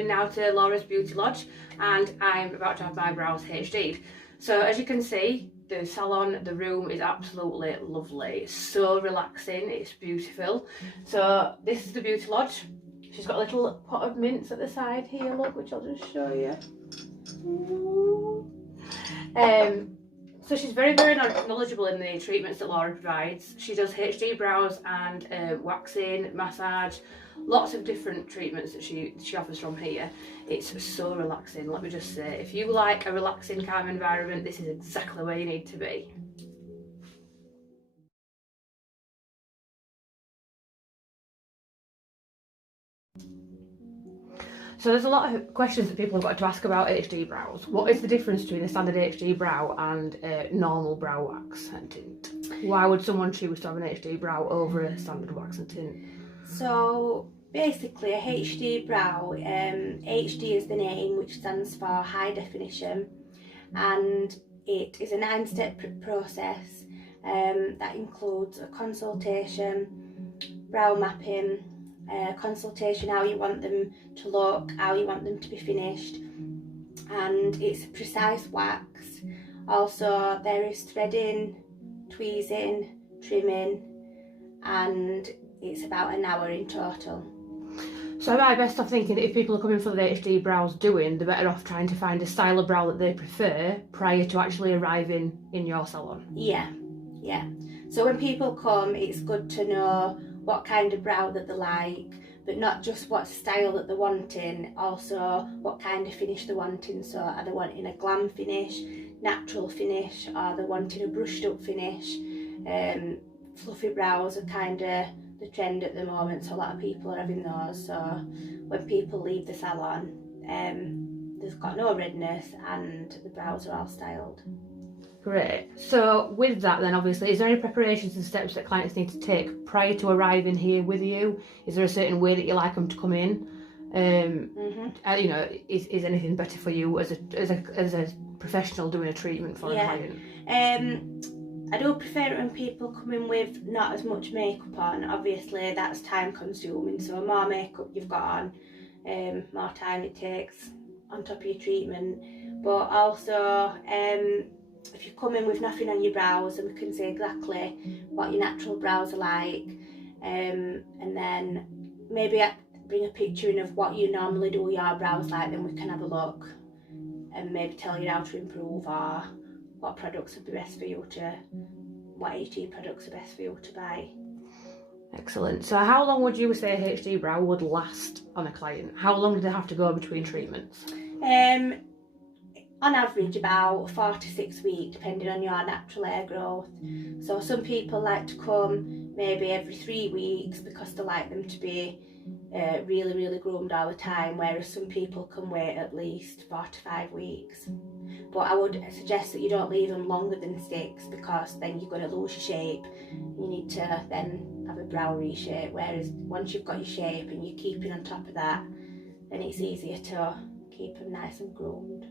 coming now to Laura's Beauty Lodge and I'm about to have my brows HD'd. So as you can see, the salon, the room is absolutely lovely. It's so relaxing, it's beautiful. So this is the Beauty Lodge. She's got a little pot of mints at the side here, look, which I'll just show you. So she's very knowledgeable in the treatments that Laura provides. She does HD brows and waxing, massage, lots of different treatments that she offers from here. It's so relaxing, let me just say. If you like a relaxing, calm environment, this is exactly where you need to be. So there's a lot of questions that people have got to ask about HD brows. What is the difference between a standard HD brow and a normal brow wax and tint? Why would someone choose to have an HD brow over a standard wax and tint? So basically a HD brow, HD is the name, which stands for high definition, and it is a 9-step process that includes a consultation, brow mapping, consultation, how you want them to look, how you want them to be finished, and it's a precise wax. Also there is threading, tweezing, trimming, and it's about an hour in total. So am I best off thinking if people are coming for the HD brows doing, they're better off trying to find a style of brow that they prefer prior to actually arriving in your salon? Yeah. So when people come, it's good to know what kind of brow that they like, but not just what style that they're wanting, also what kind of finish they're wanting. So are they wanting a glam finish, natural finish, or are they wanting a brushed up finish? Fluffy brows are kind of the trend at the moment, so a lot of people are having those. So when people leave the salon, they've got no redness and the brows are all styled. Great. So with that then, obviously, is there any preparations and steps that clients need to take prior to arriving here with you? Is there a certain way that you like them to come in? You know, is anything better for you as a professional doing a treatment for a client? I do prefer it when people come in with not as much makeup on. Obviously that's time consuming, so more makeup you've got on, more time it takes on top of your treatment. But also if you come in with nothing on your brows, and we can see exactly what your natural brows are like, and then maybe bring a picture in of what you normally do your brows like, then we can have a look and maybe tell you how to improve or what products would be best for you what HD products are best for you to buy. Excellent. So how long would you say a HD brow would last on a client? How long do they have to go between treatments? On average about 4 to 6 weeks, depending on your natural hair growth. So some people like to come maybe every 3 weeks because they like them to be really groomed all the time, whereas some people can wait at least 4 to 5 weeks. But I would suggest that you don't leave them longer than 6, because then you're going to lose your shape. You need to then have a brow reshape, whereas once you've got your shape and you're keeping on top of that, then it's easier to keep them nice and groomed.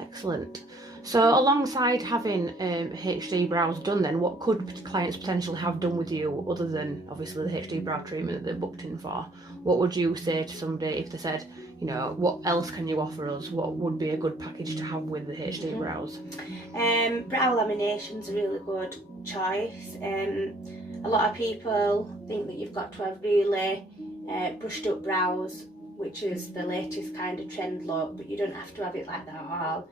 Excellent. So alongside having HD brows done then, what could clients potentially have done with you other than obviously the HD brow treatment that they're booked in for? What would you say to somebody if they said, you know, what else can you offer us? What would be a good package to have with the HD brows? Brow lamination's a really good choice. A lot of people think that you've got to have really brushed up brows, which is the latest kind of trend look, but you don't have to have it like that at all.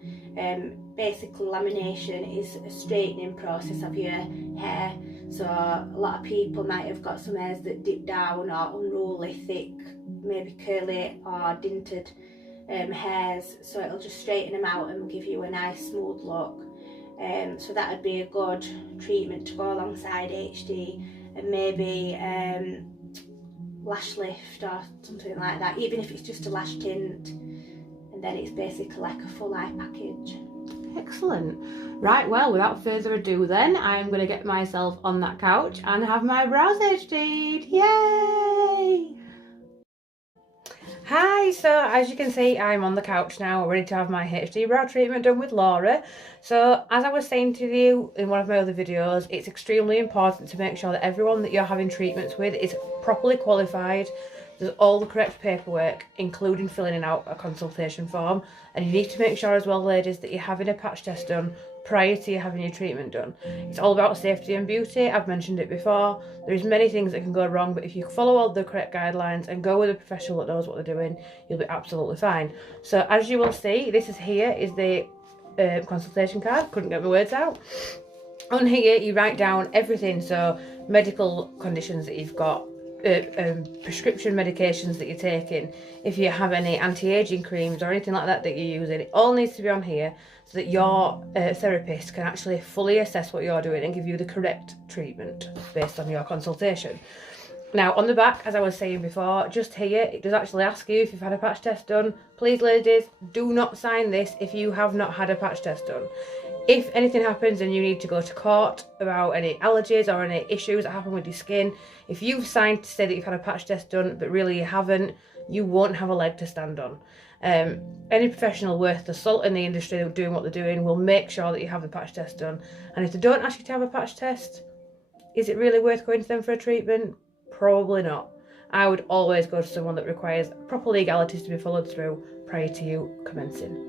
Basically lamination is a straightening process of your hair, so a lot of people might have got some hairs that dip down or unruly, thick, maybe curly or dinted hairs, so it'll just straighten them out and give you a nice smooth look. So that would be a good treatment to go alongside HD, and maybe lash lift or something like that, even if it's just a lash tint, and then it's basically like a full eye package. Excellent. Right, well, without further ado then, I'm going to get myself on that couch and have my brows HD'd. Yay! Hi, so as you can see, I'm on the couch now, ready to have my HD brow treatment done with Laura. So as I was saying to you in one of my other videos, it's extremely important to make sure that everyone that you're having treatments with is properly qualified, There's all the correct paperwork, including filling out a consultation form. And you need to make sure as well, ladies, that you're having a patch test done prior to you having your treatment done. It's all about safety and beauty. I've mentioned it before. There's many things that can go wrong, but if you follow all the correct guidelines and go with a professional that knows what they're doing, you'll be absolutely fine. So as you will see, this is the consultation card. Couldn't get my words out. On here you write down everything, so medical conditions that you've got, prescription medications that you're taking, if you have any anti-aging creams or anything like that that you're using, it all needs to be on here so that your therapist can actually fully assess what you're doing and give you the correct treatment based on your consultation. Now on the back, as I was saying before, just here it does actually ask you if you've had a patch test done. Please ladies, do not sign this if you have not had a patch test done. If anything happens and you need to go to court about any allergies or any issues that happen with your skin, if you've signed to say that you've had a patch test done but really you haven't, you won't have a leg to stand on. Any professional worth the salt in the industry doing what they're doing will make sure that you have the patch test done. And if they don't ask you to have a patch test, is it really worth going to them for a treatment? Probably not. I would always go to someone that requires proper legalities to be followed through prior to you commencing.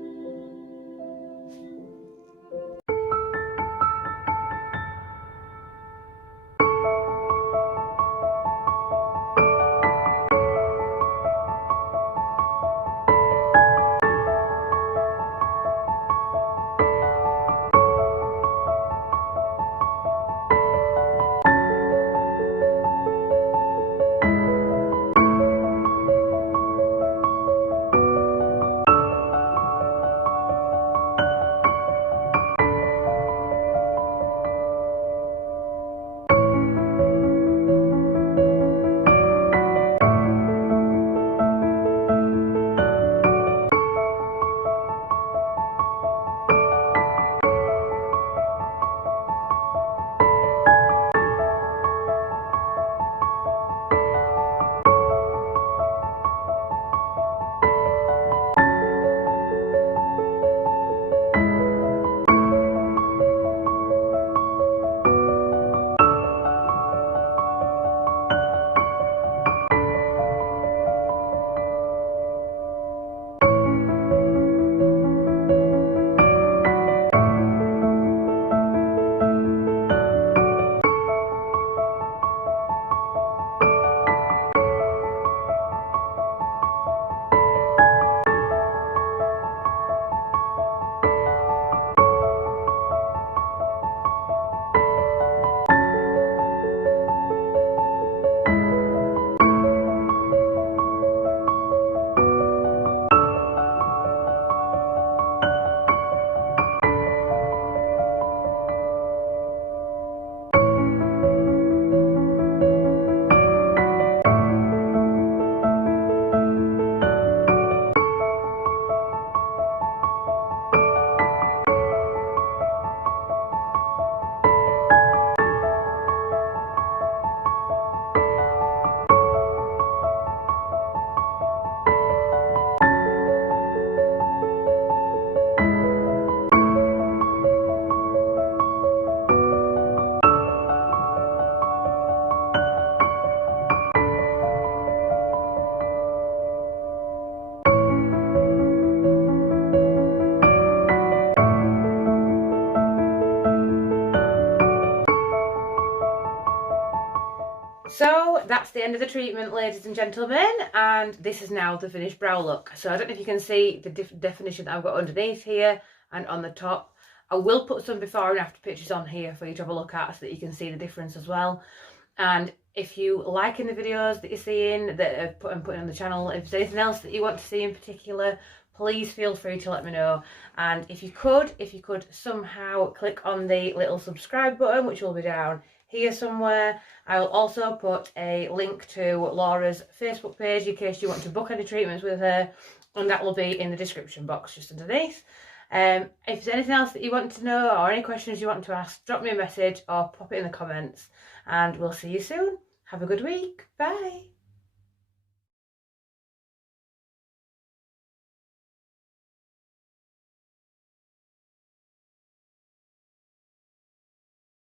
So that's the end of the treatment, ladies and gentlemen, and this is now the finished brow look. So I don't know if you can see the definition that I've got underneath here and on the top. I will put some before and after pictures on here for you to have a look at so that you can see the difference as well. And if you liking the videos that you're seeing that I'm putting on the channel, if there's anything else that you want to see in particular, please feel free to let me know. And if you could somehow click on the little subscribe button, which will be down here somewhere. I will also put a link to Laura's Facebook page in case you want to book any treatments with her, and that will be in the description box just underneath. If there's anything else that you want to know or any questions you want to ask, drop me a message or pop it in the comments, and we'll see you soon. Have a good week. Bye.